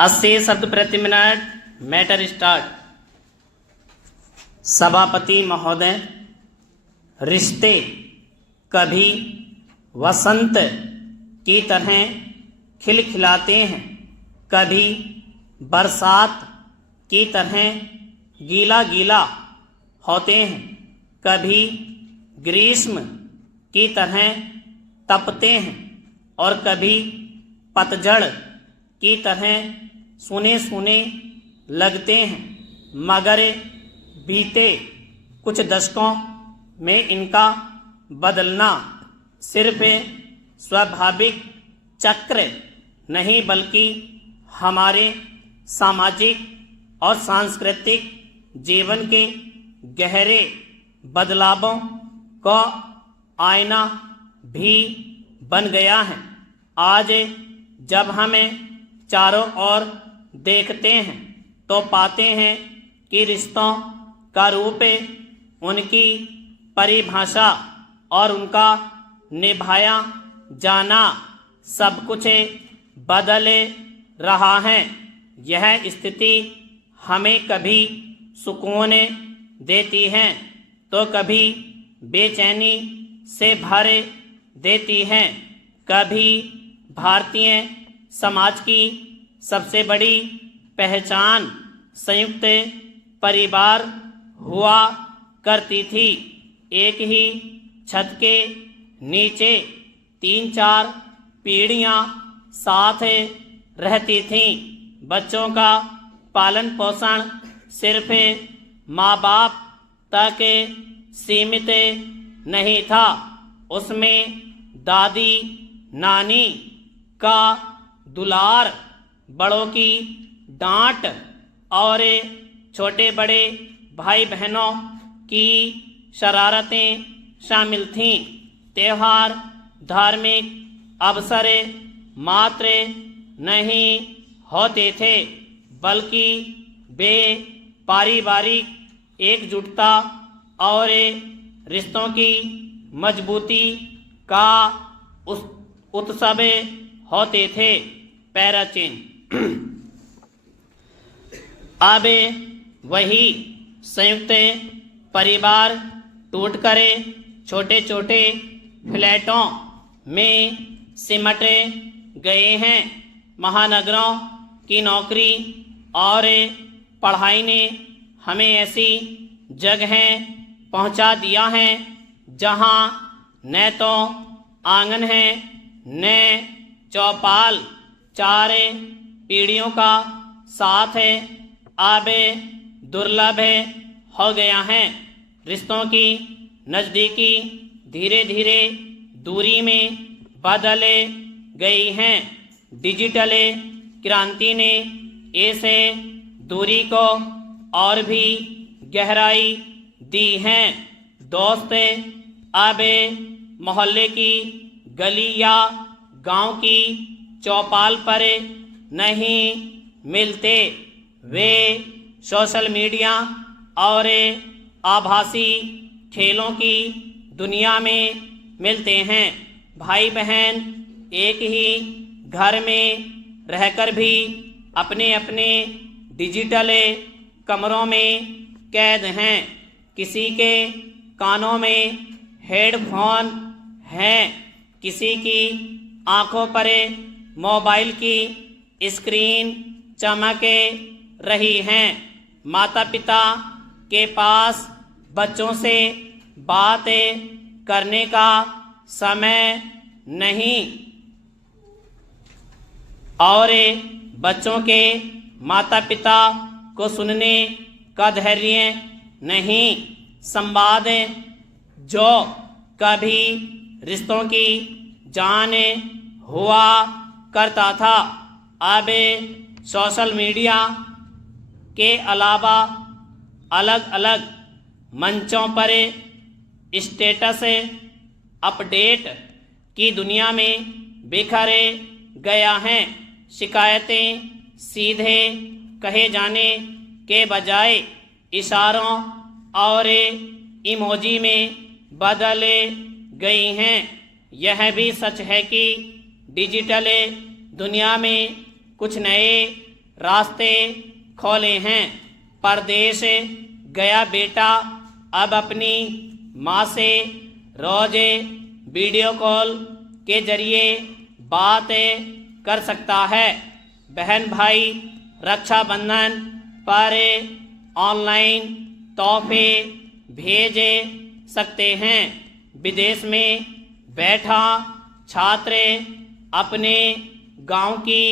80 शब्द प्रति minute. Matter start. सभापति महोदय, रिश्ते कभी वसंत की तरह खिलखिलाते हैं, कभी बरसात की तरह गीला गीला होते हैं, कभी ग्रीष्म की तरह तपते हैं और कभी पतझड़ की तरह सूने सूने लगते हैं। मगर बीते कुछ दशकों में इनका बदलना सिर्फ स्वाभाविक चक्र नहीं बल्कि हमारे सामाजिक और सांस्कृतिक जीवन के गहरे बदलावों का आईना भी बन गया है। आज जब हमें चारों ओर देखते हैं तो पाते हैं कि रिश्तों का रूप, उनकी परिभाषा और उनका निभाया जाना सब कुछ बदल रहा है। यह स्थिति हमें कभी सुकून देती है तो कभी बेचैनी से भर देती है। कभी भारतीय समाज की सबसे बड़ी पहचान संयुक्त परिवार हुआ करती थी। एक ही छत के नीचे 3-4 पीढ़ियां साथ रहती थीं। बच्चों का पालन पोषण सिर्फ माँ बाप तक सीमित नहीं था, उसमें दादी नानी का दुलार, बड़ों की डांट और छोटे बड़े भाई बहनों की शरारतें शामिल थीं। त्योहार धार्मिक अवसर मात्र नहीं होते थे बल्कि वे पारिवारिक एकजुटता और रिश्तों की मजबूती का उत्सव होते थे। पैराचीन। अब वही संयुक्त परिवार टूटकर छोटे छोटे फ्लैटों में सिमट गए हैं। महानगरों की नौकरी और पढ़ाई ने हमें ऐसी जगह पहुंचा दिया है जहां न तो आंगन है न चौपाल, 4 पीढ़ियों का साथ अब दुर्लभ हो गया है। रिश्तों की नज़दीकी धीरे धीरे दूरी में बदल गई है। डिजिटल क्रांति ने इस दूरी को और भी गहराई दी है। दोस्त अब मोहल्ले की गली या गांव की चौपाल पर नहीं मिलते, वे सोशल मीडिया और आभासी खेलों की दुनिया में मिलते हैं। भाई बहन एक ही घर में रहकर भी अपने अपने डिजिटल कमरों में कैद हैं। किसी के कानों में हेडफोन हैं, किसी की आंखों पर मोबाइल की स्क्रीन चमक रही है। माता पिता के पास बच्चों से बात करने का समय नहीं और बच्चों के माता पिता को सुनने का धैर्य नहीं। संवाद जो कभी रिश्तों की जान हुआ करता था, अब सोशल मीडिया के अलावा अलग अलग मंचों पर स्टेटस अपडेट की दुनिया में बिखर गया है। शिकायतें सीधे कहे जाने के बजाय इशारों और इमोजी में बदल गई हैं। यह भी सच है कि डिजिटल दुनिया में कुछ नए रास्ते खोले हैं। परदेश गया बेटा अब अपनी माँ से रोज वीडियो कॉल के जरिए बात कर सकता है। बहन भाई रक्षाबंधन पर ऑनलाइन तोहफे भेज सकते हैं। विदेश में बैठा छात्र अपने गांव की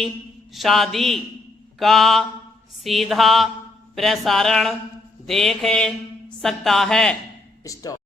शादी का सीधा प्रसारण देख सकता है। स्टॉप।